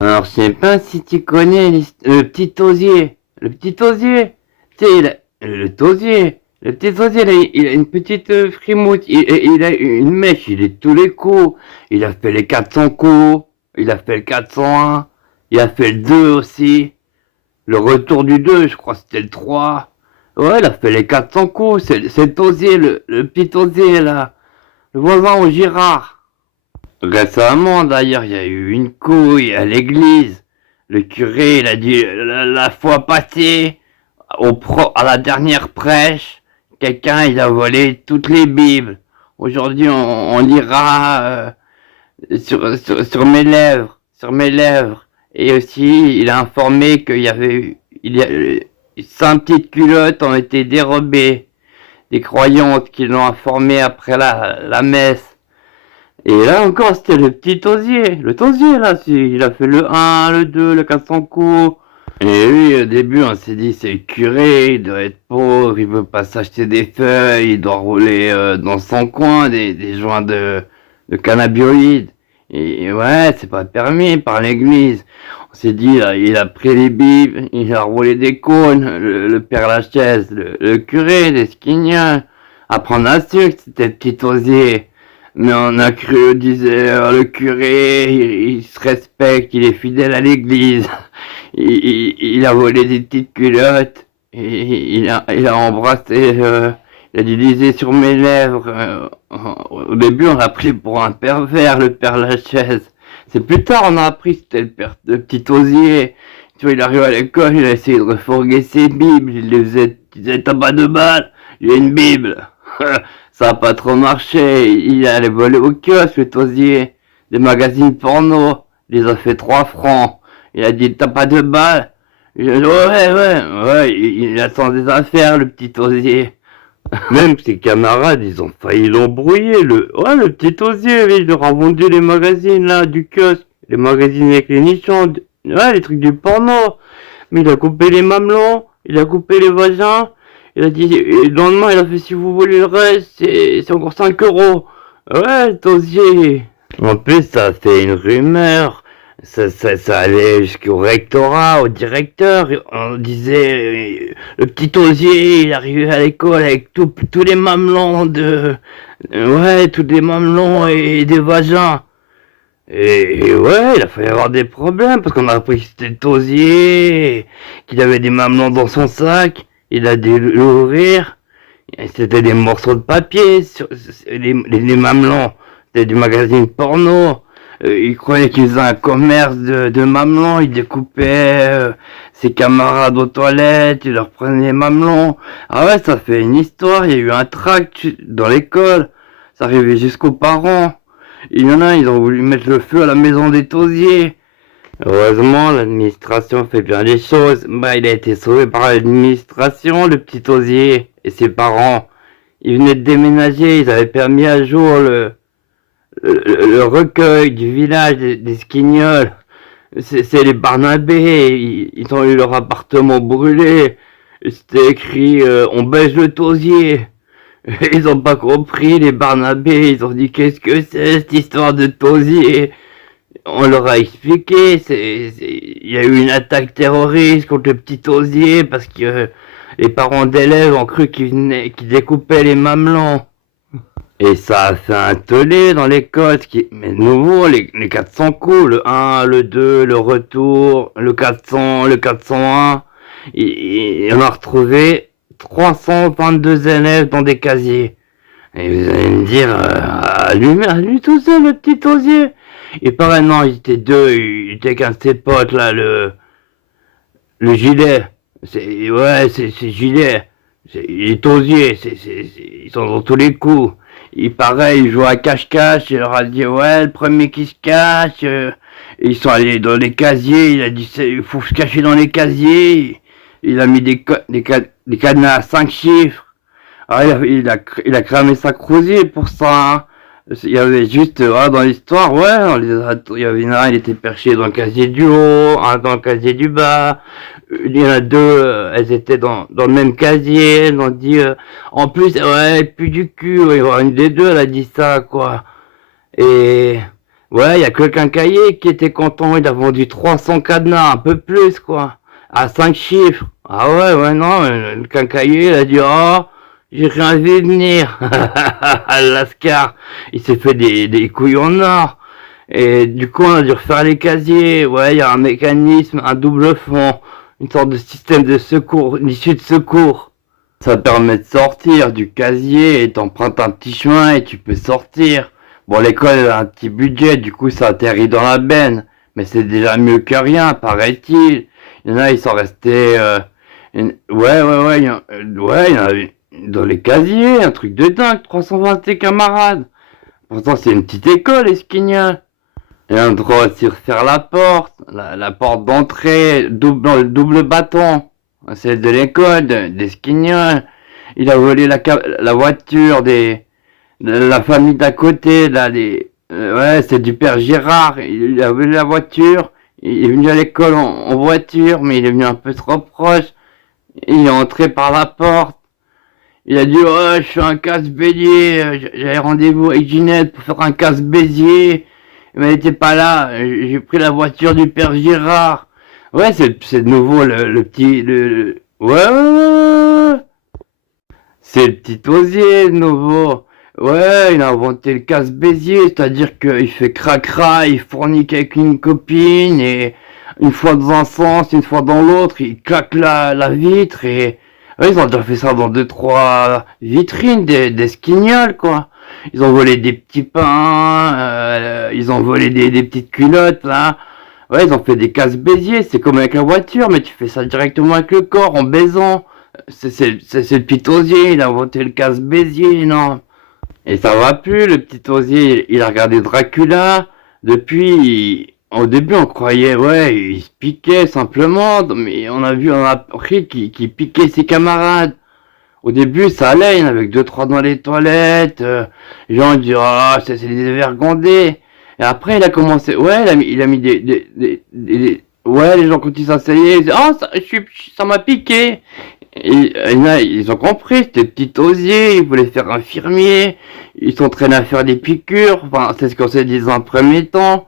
Alors, je sais pas si tu connais le petit osier. Le petit osier. Tu sais, le tausier. Le petit osier, il a une petite frimoute. Il a une mèche. Il est tous les coups. Il a fait les 400 coups. Il a fait le 401. Il a fait le 2 aussi. Le retour du 2, je crois que c'était le 3. Ouais, il a fait les 400 coups. C'est le tausier, le petit osier, là. Le voisin au Girard. Récemment, d'ailleurs, il y a eu une couille à l'église. Le curé, il a dit la fois passée, à la dernière prêche, quelqu'un, il a volé toutes les Bibles. Aujourd'hui, on lira sur mes lèvres, sur mes lèvres. Et aussi, il a informé qu'il y avait eu, il y a, 5 petites culottes ont été dérobées. Des croyantes qui l'ont informé après la messe. Et là encore, c'était le petit osier. Le tausier, là, il a fait le 1, le 2, le 400 coups. Et lui, au début, on s'est dit, c'est le curé, il doit être pauvre, il veut pas s'acheter des feuilles, il doit rouler dans son coin des joints de cannabinoïdes. Et ouais, c'est pas permis par l'église. On s'est dit, là, il a pris les bibles, il a roulé des cônes, le père Lachaise, le curé, des squignons. Après, on a su que c'était le petit osier. Mais on a cru, disait le curé, il se respecte, il est fidèle à l'église. Il a volé des petites culottes. Et il a embrassé, il a dit lisez sur mes lèvres. Au début, on l'a pris pour un pervers, le père Lachaise. C'est plus tard, on a appris que c'était le petit osier. Tu vois, il arrive à l'école, il a essayé de refourguer ses bibles. Il disait t'as pas de balle, j'ai une bible. Ça a pas trop marché. Il allait voler au kiosque, le tausier, des magazines porno. Il les a fait 3 francs. Il a dit, t'as pas de balles? Il a dit, ouais, il attend des affaires, le petit tausier. Même ses camarades, ils ont failli l'embrouiller, le petit tausier, il leur a vendu les magazines, là, du kiosque. Les magazines avec les nichons, ouais, les trucs du porno. Mais il a coupé les mamelons, il a coupé les vagins. Il a dit, et le lendemain, il a fait, si vous voulez le reste, c'est encore 5 euros. Ouais, tausier. En plus, ça a fait une rumeur. Ça allait jusqu'au rectorat, au directeur. On disait, le petit osier, il arrivait à l'école avec tous les mamelons ouais, tous les mamelons et des vagins. Et ouais, il a fallu avoir des problèmes parce qu'on a appris que c'était le tausier, qu'il avait des mamelons dans son sac. Il a dû l'ouvrir. C'était des morceaux de papier, les mamelons. C'était du magazine porno. Il croyait qu'il faisait un commerce de mamelons. Il découpait ses camarades aux toilettes. Il leur prenait les mamelons. Ah ouais, ça fait une histoire. Il y a eu un tract dans l'école. Ça arrivait jusqu'aux parents. Il y en a, ils ont voulu mettre le feu à la maison des tausiers. Heureusement, l'administration fait bien les choses. Bah, il a été sauvé par l'administration, le petit osier, et ses parents. Ils venaient de déménager, ils avaient permis à jour le recueil du village des Skignols. C'est les Barnabés, ils ont eu leur appartement brûlé. C'était écrit on baise le tausier. Ils ont pas compris, les Barnabés, ils ont dit qu'est-ce que c'est cette histoire de tausier. On leur a expliqué, il y a eu une attaque terroriste contre le petit osier parce que les parents d'élèves ont cru qu'ils découpaient les mamelons. Et ça a fait un tollé dans l'école, mais nouveau, les 400 coups, le 1, le 2, le retour, le 400, le 401, et on a retrouvé 322 élèves dans des casiers. Et vous allez me dire, à lui tout seul, le petit osier. Et pareil, non, ils étaient deux, il était qu'un de ses potes, là, le gilet. C'est gilet. Il est osier, ils sont dans tous les coups. Et pareil, ils jouent à cache-cache, il leur a dit, ouais, le premier qui se cache. Ils sont allés dans les casiers, il a dit, il faut se cacher dans les casiers. Il a mis des cadenas à 5 chiffres. Ah, il a cramé sa croisier pour ça, hein. Il y avait juste, dans l'histoire, ouais, il y avait un, il était perché dans le casier du haut, un dans le casier du bas. Il y en a deux, elles étaient dans le même casier, elles ont dit, en plus, ouais, elle pue du cul, ouais, une des deux, elle a dit ça, quoi. Et, Ouais, y a que le quincaillier qui était content, il a vendu 300 cadenas, un peu plus, quoi. À 5 chiffres. Ah ouais, ouais, non, le quincaillier, il a dit, oh, j'ai rien vu venir. Lascar, il s'est fait des couilles en or. Et du coup, on a dû refaire les casiers. Ouais, il y a un mécanisme, un double fond, une sorte de système de secours, une issue de secours. Ça permet de sortir du casier et t'empruntes un petit chemin et tu peux sortir. Bon, l'école a un petit budget, du coup ça atterrit dans la benne. Mais c'est déjà mieux que rien, paraît-il. Il y en a, ils sont restés... ouais, ouais, ouais, ouais, il y en a dans les casiers, un truc de dingue, 320 camarades. Pourtant c'est une petite école, Esquignol. Il y a un droit de s'y refaire la porte, la porte d'entrée, double bâton. Celle de l'école, d'Esquignol. Il a volé la voiture de la famille d'à côté, là, ouais, c'est du père Gérard. Il a volé la voiture. Il est venu à l'école en voiture, mais il est venu un peu trop proche. Il est entré par la porte. Il a dit, oh, je suis un casse-bélier. J'avais rendez-vous avec Ginette pour faire un casse-bélier. Mais elle était pas là. J'ai pris la voiture du père Gérard. Ouais, c'est de nouveau le petit... Ouais, ouais, ouais, ouais. C'est le petit osier, de nouveau. Ouais, il a inventé le casse-bézier, c'est-à-dire qu'il fait cracra, il fournique avec une copine, et une fois dans un sens, une fois dans l'autre, il claque la vitre, et... Ouais, ils ont déjà fait ça dans deux, trois vitrines d'Esquignoles, quoi. Ils ont volé des petits pains, ils ont volé des petites culottes, là. Ouais, ils ont fait des casse-béziers, c'est comme avec la voiture, mais tu fais ça directement avec le corps, en baisant. C'est le petit osier, il a inventé le casse-bézier, non. Et ça va plus, le petit osier, il a regardé Dracula. Depuis, au début, on croyait, ouais, il se piquait simplement, mais on a appris qu'il piquait ses camarades. Au début, ça allait, il y en avait que deux, trois dans les toilettes. Les gens disaient, ah, c'est des dévergondés. Et après, il a commencé, ouais, il a mis ouais, les gens, quand ils s'asseyaient, ils disaient, ah, ça m'a piqué. Et là, ils ont compris, c'était petit osier, ils voulaient faire infirmier, ils s'entraînaient à faire des piqûres, enfin, c'est ce qu'on s'est dit dans un premier temps.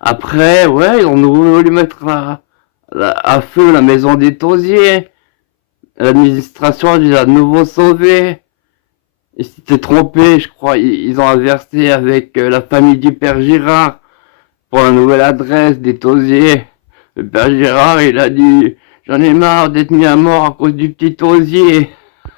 Après, ouais, ils ont voulu mettre à feu la maison des tausiers. L'administration a dû à nouveau sauver. Ils s'étaient trompés, je crois, ils ont inversé avec la famille du père Girard pour la nouvelle adresse des tausiers. Le père Girard, il a dit, j'en ai marre d'être mis à mort à cause du petit osier.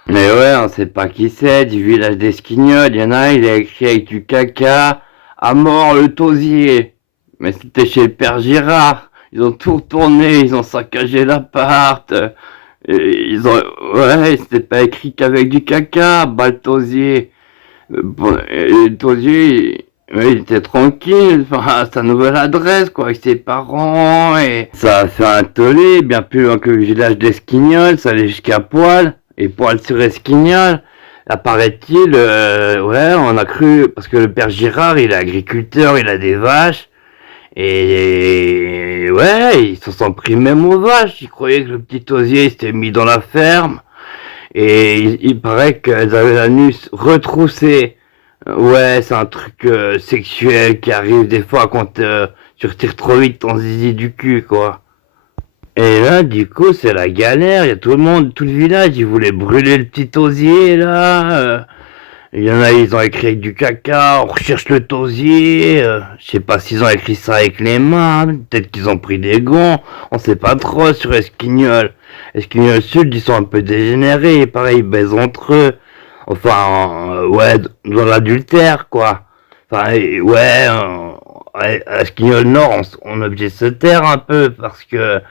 Mais ouais, on sait pas qui c'est, du village d'Esquignoles, il y en a, il a écrit avec du caca, à mort le tausier. Mais c'était chez le père Girard. Ils ont tout retourné, ils ont saccagé l'appart. Ils ont, ouais, c'était pas écrit qu'avec du caca, bah le tausier. Bon, le tausier, ouais, il était tranquille, enfin, à sa nouvelle adresse, quoi, avec ses parents, et ça a fait un tollé, bien plus loin que le village d'Esquignoles, ça allait jusqu'à Poil, et Poil sur Esquignoles. Apparaît-il, ouais, on a cru, parce que le père Girard, il est agriculteur, il a des vaches, et ouais, ils se sont pris même aux vaches, ils croyaient que le petit osier s'était mis dans la ferme, et il paraît qu'elles avaient l'anus retroussé. Ouais, c'est un truc sexuel qui arrive des fois quand tu retires trop vite ton zizi du cul, quoi. Et là, du coup, c'est la galère, il y a tout le monde, tout le village, ils voulaient brûler le petit osier, là. Il y en a, ils ont écrit avec du caca, on recherche le tausier. Je sais pas s'ils ont écrit ça avec les mains, peut-être qu'ils ont pris des gants, on sait pas trop sur Esquignoles. Esquignoles Sud, ils sont un peu dégénérés, pareil, ils baisent entre eux. Enfin, ouais, dans l'adultère, quoi. Enfin, ouais, à Esquignoles Nord, on est obligé de se taire un peu, parce que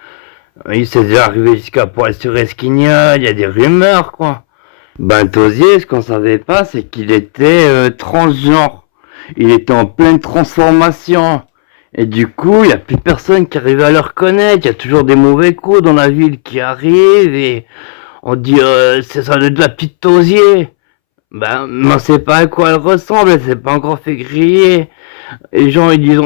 il s'est déjà arrivé jusqu'à Poil sur Esquignoles, il y a des rumeurs, quoi. Ben, Tausier, ce qu'on savait pas, c'est qu'il était transgenre. Il était en pleine transformation. Et du coup, il n'y a plus personne qui arrive à le reconnaître. Il y a toujours des mauvais coups dans la ville qui arrivent et on dit c'est ça de la petite Tausier. Ben, on sait pas à quoi elle ressemble, elle s'est pas encore fait griller. Les gens, ils disent,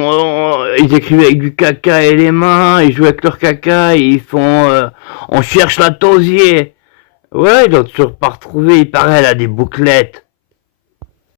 ils écrivent avec du caca et les mains, ils jouent avec leur caca, et ils font, on cherche la Tausier. Ouais, ils l'ont toujours pas retrouvé, il paraît, elle a des bouclettes.